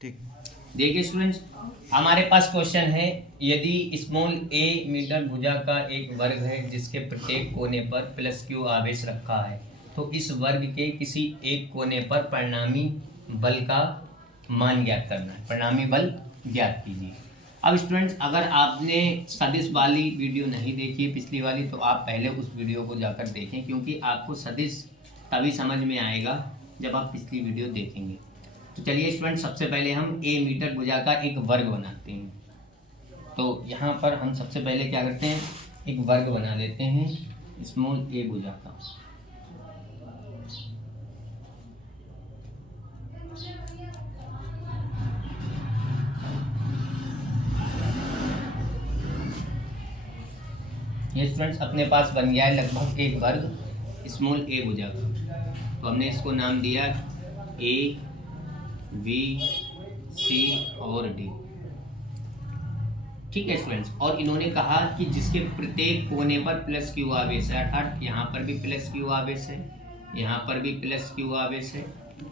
ठीक। देखिए स्टूडेंट्स, हमारे पास क्वेश्चन है, यदि स्मॉल ए मीटर भुजा का एक वर्ग है जिसके प्रत्येक कोने पर प्लस क्यू आवेश रखा है, तो इस वर्ग के किसी एक कोने पर परिणामी बल का मान ज्ञात करना है। परिणामी बल ज्ञात कीजिए। अब स्टूडेंट्स, अगर आपने सदिश वाली वीडियो नहीं देखी है पिछली वाली, तो आप पहले उस वीडियो को जाकर देखें, क्योंकि आपको सदिश तभी समझ में आएगा जब आप पिछली वीडियो देखेंगे। तो चलिए स्टूडेंट, सबसे पहले हम ए मीटर भुजा का एक वर्ग बनाते हैं। तो यहाँ पर हम सबसे पहले क्या करते हैं, एक वर्ग बना लेते हैं स्मॉल ए भुजा का। ये स्टूडेंट्स अपने पास बन गया है लगभग एक वर्ग स्मॉल ए भुजा का। तो हमने इसको नाम दिया ए, बी, सी और डी। ठीक है स्टूडेंट्स, और इन्होंने कहा कि जिसके प्रत्येक कोने पर प्लस क्यू आवेश है, अर्थात यहाँ पर भी प्लस क्यू आवेश है, यहाँ पर भी प्लस क्यू आवेश है,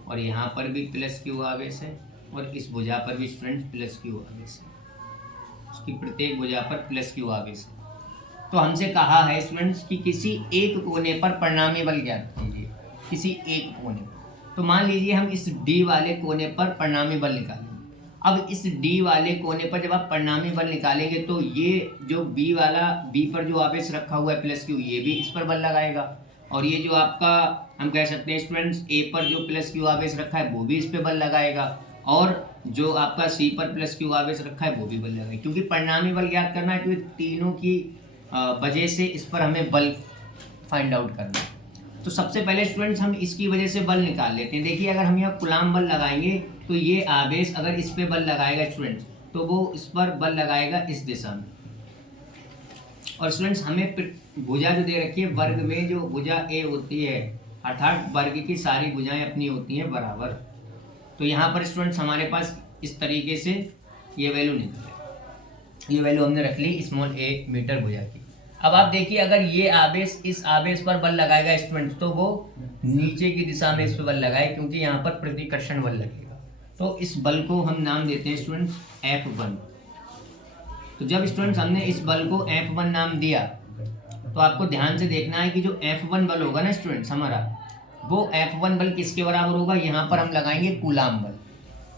और यहाँ पर भी प्लस क्यू आवेश है, और इस भुजा पर भी स्टूडेंट्स प्लस क्यू आवेश है। उसकी प्रत्येक भुजा पर प्लस क्यू आवेश है। तो हमसे कहा है स्टूडेंट्स कि किसी एक कोने पर परिणामी बल ज्ञात कीजिए। किसी एक कोने पर, तो मान लीजिए हम इस डी वाले कोने पर परिणामी बल निकालेंगे। अब इस डी वाले कोने पर जब आप परिणामी बल निकालेंगे, तो ये जो बी वाला, बी पर जो आवेश रखा हुआ है प्लस क्यू, ये भी इस पर बल लगाएगा, और ये जो आपका हम कह सकते हैं स्टूडेंट्स ए पर जो प्लस क्यू आवेश रखा है वो भी इस पर बल लगाएगा, और जो आपका सी पर प्लस क्यू आवेश रखा है वो भी बल लगाएगा। क्योंकि परिणामी बल ज्ञात करना है, तो तीनों की वजह से इस पर हमें बल फाइंड आउट करना है। तो सबसे पहले स्टूडेंट्स हम इसकी वजह से बल निकाल लेते हैं। देखिए, अगर हम यहाँ कूलाम बल लगाएंगे, तो ये आवेश अगर इस पे बल लगाएगा स्टूडेंट्स, तो वो इस पर बल लगाएगा इस दिशा में। और स्टूडेंट्स, हमें भुजा जो दे रखी है, वर्ग में जो भुजा ए होती है, अर्थात वर्ग की सारी भुजाएं अपनी होती हैं बराबर। तो यहाँ पर स्टूडेंट्स हमारे पास इस तरीके से ये वैल्यू निकले, ये वैल्यू हमने रख ली स्मॉल ए मीटर भुजा की। अब आप देखिए, अगर ये आवेश इस आवेश पर बल लगाएगा स्टूडेंट, तो वो नीचे की दिशा में इस पर बल लगाए, क्योंकि यहाँ पर प्रतिकर्षण बल लगेगा। तो इस बल को हम नाम देते हैं स्टूडेंट्स F1। तो जब स्टूडेंट्स हमने इस बल को F1 नाम दिया, तो आपको ध्यान से देखना है कि जो F1 बल होगा ना स्टूडेंट्स हमारा, वो F1 बल किसके बराबर होगा, यहाँ पर हम लगाएंगे कूलाम बल।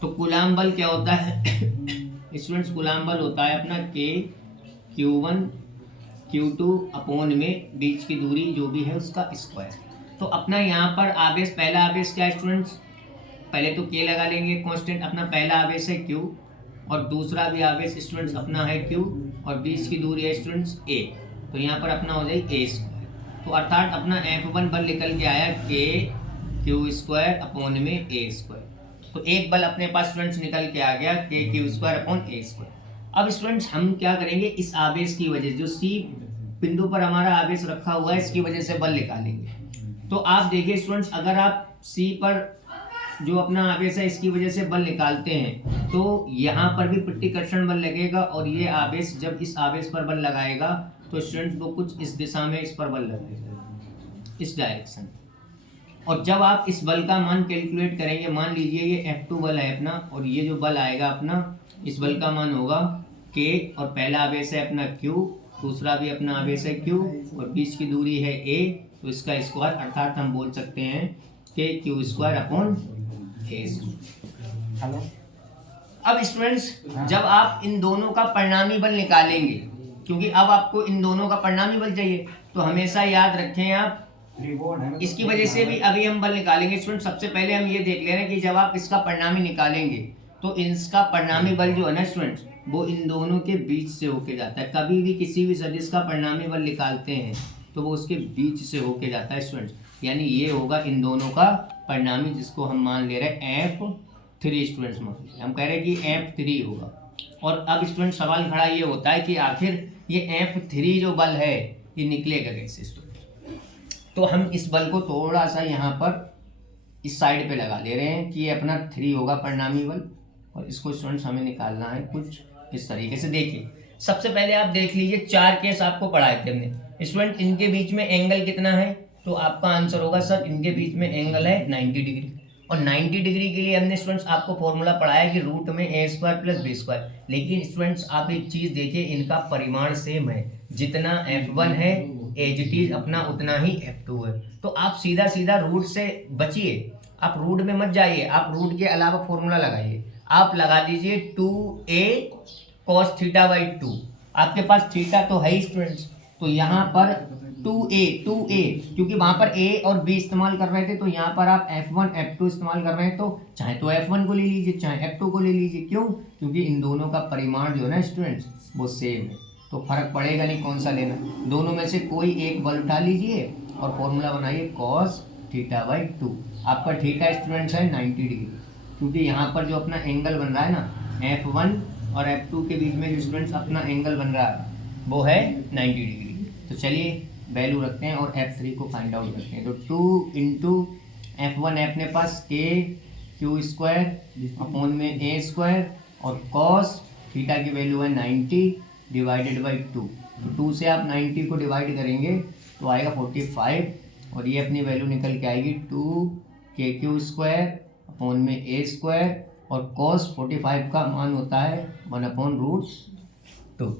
तो कूलाम बल क्या होता है स्टूडेंट्स, कूलाम बल होता है अपना K Q2 अपॉन में बीच की दूरी जो भी है उसका स्क्वायर। तो अपना यहाँ पर आवेश, पहला आवेश क्या है स्टूडेंट्स, पहले तो K लगा लेंगे कांस्टेंट। अपना पहला आवेश है Q, और दूसरा भी आवेश स्टूडेंट्स अपना है Q, और बीच की दूरी है स्टूडेंट्स A। तो यहाँ पर अपना हो जाएगी A स्क्वायर। तो अर्थात अपना F1 बल निकल के आया K Q स्क्वायर अपॉन में A स्क्वायर। तो एक बल अपने पास स्टूडेंट्स निकल के आ गया K Q square upon A square. अब स्टूडेंट्स हम क्या करेंगे, इस आवेश की वजह, जो सी बिंदु पर हमारा आवेश रखा हुआ है, इसकी वजह से बल निकालेंगे। तो आप देखिए स्टूडेंट्स, अगर आप सी पर जो अपना आवेश है इसकी वजह से बल निकालते हैं, तो यहाँ पर भी प्रतिकर्षण बल लगेगा, और ये आवेश जब इस आवेश पर बल लगाएगा, तो स्टूडेंट्स वो कुछ इस दिशा में इस पर बल लगेगा, इस डायरेक्शन। और जब आप इस बल का मान कैलकुलेट करेंगे, मान लीजिए ये F2 बल है अपना, और ये जो बल आएगा अपना, इस बल का मान होगा K, और पहला आवेश है अपना Q, दूसरा भी अपना आवेश है Q, और बीच की दूरी है A, तो इसका स्क्वायर, अर्थात हम बोल सकते हैं K Q square upon A square. Hello, अब स्टूडेंट्स जब आप इन दोनों का परिणामी बल निकालेंगे, क्योंकि अब आपको इन दोनों का परिणामी बल चाहिए, तो हमेशा याद रखें आप, इसकी वजह से भी अभी हम बल निकालेंगे स्टूडेंट। सबसे पहले हम ये देख ले रहे हैं कि जब आप इसका परिणामी निकालेंगे, तो इसका परिणामी बल जो है ना स्टूडेंट्स, वो इन दोनों के बीच से होके जाता है। कभी भी किसी भी सदिश का परिणामी बल निकालते हैं, तो वो उसके बीच से होके जाता है स्टूडेंट्स। यानी ये होगा इन दोनों का परिणामी, जिसको हम मान ले रहे हैं F3 स्टूडेंट्स। मान ले हम कह रहे हैं कि F3 होगा। और अब स्टूडेंट सवाल खड़ा ये होता है कि आखिर ये F3 जो बल है ये निकलेगा कैसे स्टूडेंट। तो हम इस बल को थोड़ा सा यहाँ पर इस साइड पे लगा ले रहे हैं कि ये अपना 3 होगा परिणामी बल, और इसको स्टूडेंट्स हमें निकालना है कुछ इस तरीके से। देखिए, सबसे पहले आप देख लीजिए, 4 केस आपको पढ़ाए थे हमने स्टूडेंट। इनके बीच में एंगल कितना है, तो आपका आंसर होगा सर इनके बीच में एंगल है 90 डिग्री। और 90 डिग्री के लिए हमने स्टूडेंट्स आपको फॉर्मूला पढ़ाया कि रूट में ए स्क्वायर प्लस बी स्क्वायर। लेकिन स्टूडेंट्स आप एक चीज़ देखिए, इनका परिमाण सेम है, जितना F1 है एज इट इज अपना उतना ही F2 है। तो आप सीधा सीधा रूट से बचिए, आप रूट में मत जाइए, आप रूट के अलावा फॉर्मूला लगाइए। आप लगा दीजिए 2a cos थीटा बाई 2। आपके पास थीटा तो है ही स्टूडेंट्स, तो यहाँ पर 2a क्योंकि वहाँ पर a और b इस्तेमाल कर रहे थे, तो यहाँ पर आप F1 F2 इस्तेमाल कर रहे हैं, तो चाहे तो F1 को ले लीजिए चाहे F2 को ले लीजिए। क्यों? क्योंकि इन दोनों का परिमाण जो है ना स्टूडेंट्स वो सेम है, तो फर्क पड़ेगा नहीं कौन सा लेना। दोनों में से कोई एक बल उठा लीजिए और फॉर्मूला बनाइए cos थीटा बाई 2। आपका थीटा स्टूडेंट्स है 90 डिग्री, क्योंकि यहाँ पर जो अपना एंगल बन रहा है ना F1 और F2 के बीच में जो स्टूडेंट्स अपना एंगल बन रहा है वो है 90 डिग्री। तो चलिए वैल्यू रखते हैं और F3 को फाइंड आउट करते हैं। तो 2 इंटू F1 है अपने पास k क्यू स्क्वायर अपॉन में a स्क्वायर और cos थीटा की वैल्यू है 90 डिवाइडेड बाई 2। तो 2 से आप 90 को डिवाइड करेंगे तो आएगा 45 और ये अपनी वैल्यू निकल के आएगी 2k क्यू स्क्वायर अपॉन में a स्क्वायर और cos 45 का मान होता है 1/√2।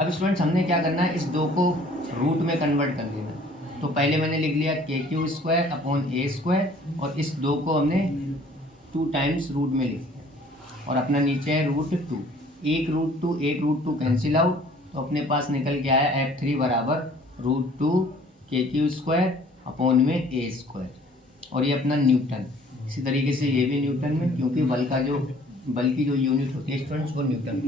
अब स्टूडेंट्स हमने क्या करना है, इस दो को रूट में कन्वर्ट कर देना। तो पहले मैंने लिख लिया के क्यू स्क्वायर अपॉन ए स्क्वायर और इस दो को हमने 2 टाइम्स रूट में लिख दिया और अपना नीचे है √2। एक √2 कैंसिल आउट, तो अपने पास निकल के आया F3 बराबर √2 के क्यू स्क्वायर अपॉन में ए स्क्वायर और ये अपना न्यूटन। इसी तरीके से ये भी न्यूटन में, क्योंकि बल की जो यूनिट होती है स्टूडेंट्स वो न्यूटन।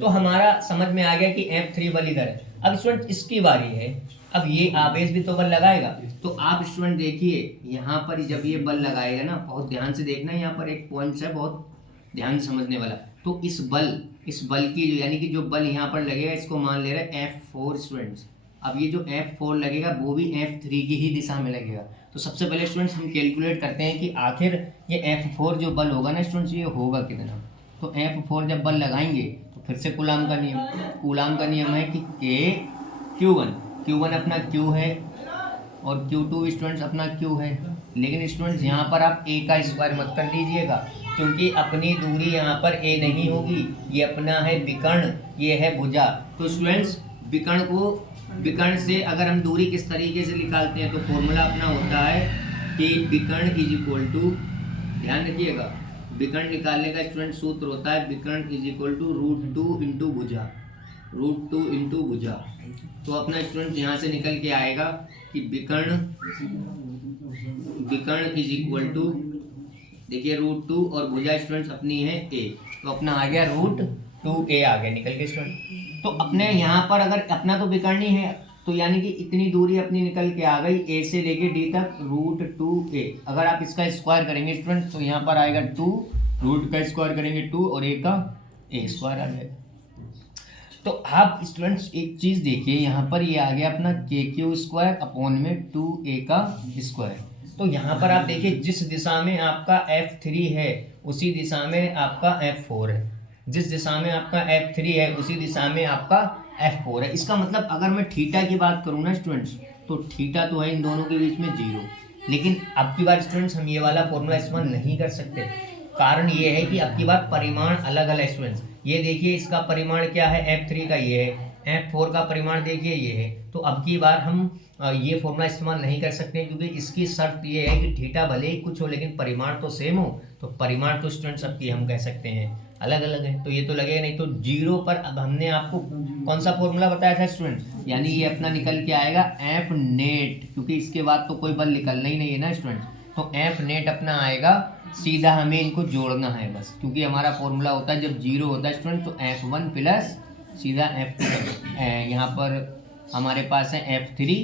तो हमारा समझ में आ गया कि F3 बल इधर है। अब स्टूडेंट इसकी बारी है, अब ये आवेश भी तो बल लगाएगा। तो आप स्टूडेंट देखिए यहाँ पर जब ये बल लगाएगा ना, बहुत ध्यान से देखना, यहाँ पर एक पॉइंट है बहुत ध्यान समझने वाला। तो इस बल की यानी कि जो बल यहाँ पर लगेगा इसको मान ले रहे F4 स्टूडेंट्स। अब ये जो F4 लगेगा वो भी F3 की ही दिशा में लगेगा। तो सबसे पहले स्टूडेंट्स हम कैलकुलेट करते हैं कि आखिर ये F4 जो बल होगा ना स्टूडेंट्स ये होगा कितना। तो F4 जब बल लगाएंगे तो फिर से कूलाम का नियम है कि K Q1 अपना Q है और Q2 स्टूडेंट्स अपना Q है। लेकिन स्टूडेंट्स यहाँ पर आप A का स्क्वायर मत कर लीजिएगा, क्योंकि अपनी दूरी यहाँ पर A नहीं होगी, ये अपना है विकर्ण, ये है भुजा। तो स्टूडेंट्स विकर्ण से अगर हम दूरी किस तरीके से निकालते हैं, तो फॉर्मूला अपना होता है कि विकर्ण इज इक्वल टू, ध्यान रखिएगा, विकर्ण निकालने का स्टूडेंट सूत्र होता है विकर्ण इज इक्वल टू √2 इंटू भुजा। तो अपना स्टूडेंट यहाँ से निकल के आएगा कि विकर्ण इज इक्वल टू, देखिए √2 और भुजा स्टूडेंट्स अपनी है a, तो अपना आ गया √2a आ गया निकल के स्टूडेंट। तो अपने यहाँ पर अगर अपना तो विकर्ण ही है, तो यानी कि इतनी दूरी अपनी निकल के आ गई a से लेके d तक √2a। अगर आप इसका स्क्वायर करेंगे स्टूडेंट तो यहाँ पर आएगा 2, रूट का स्क्वायर करेंगे 2 और a का a स्क्वायर आ जाएगा। तो आप स्टूडेंट्स एक चीज़ देखिए, यहाँ पर ये आ गया अपना के क्यू स्क्वायर अपॉन में 2a का स्क्वायर। तो यहाँ पर आप देखिए जिस दिशा में आपका F3 है उसी दिशा में आपका F4 है, जिस दिशा में आपका F3 है उसी दिशा में आपका F4 है। इसका मतलब अगर मैं थीटा की बात करूँ ना स्टूडेंट्स, तो थीटा तो है इन दोनों के बीच में 0, लेकिन अब की बार स्टूडेंट्स हम ये वाला फॉर्मूला इस्तेमाल नहीं कर सकते। कारण ये है कि अब की बार परिमाण अलग अलग स्टूडेंट्स, ये देखिए इसका परिमाण क्या है F3 का ये है, F4 का परिमाण देखिए ये है। तो अब की बार हम ये फॉर्मूला इस्तेमाल नहीं कर सकते, क्योंकि इसकी शर्त ये है कि थीटा भले ही कुछ हो लेकिन परिमाण तो सेम हो। तो परिमाण तो स्टूडेंट्स अब की हम कह सकते हैं अलग अलग है, तो ये तो लगेगा नहीं। तो 0 पर अब हमने आपको कौन सा फॉर्मूला बताया था स्टूडेंट्स, यानी ये अपना निकल के आएगा F नेट, क्योंकि इसके बाद तो कोई बल निकलना ही नहीं है ना स्टूडेंट्स। तो F नेट अपना आएगा, सीधा हमें इनको जोड़ना है बस, क्योंकि हमारा फॉर्मूला होता है जब 0 होता है स्टूडेंट तो F1 प्लस सीधा F2 यहाँ पर हमारे पास है F3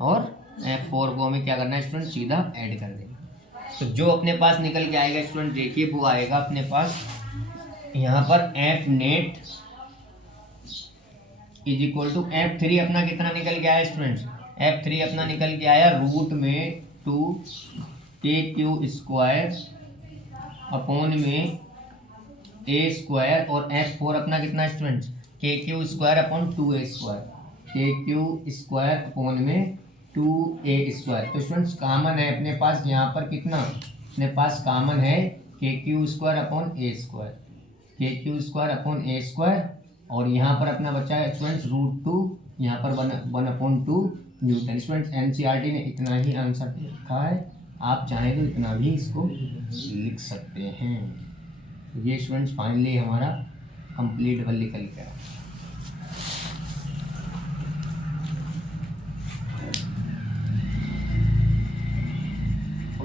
और F4 को हमें क्या करना है स्टूडेंट सीधा ऐड कर देंगे। तो जो अपने पास निकल के आएगा स्टूडेंट देखिए वो आएगा अपने पास यहाँ पर F net is equal to F3 अपना कितना निकल के आया स्टूडेंट्स, F3 अपना निकल के आया रूट में 2k स्क्वायर अपॉन में a स्क्वायर और F4 अपना कितना students k square upon 2a square, k square upon में 2a स्क्वायर। तो स्टूडेंट्स कॉमन है अपने पास यहाँ पर कितना अपने पास कॉमन है के क्यू स्क्वायर अपॉन ए स्क्वायर, के क्यू स्क्वायर अपॉन ए स्क्वायर, और यहाँ पर अपना बच्चा है स्टूडेंट्स √2, यहाँ पर 1/2 न्यूटन। स्टूडेंट्स एनसीईआरटी ने इतना ही आंसर रखा है, आप चाहें तो इतना भी इसको लिख सकते हैं। ये स्टूडेंट्स फाइनली हमारा कंप्लीट निकल गया।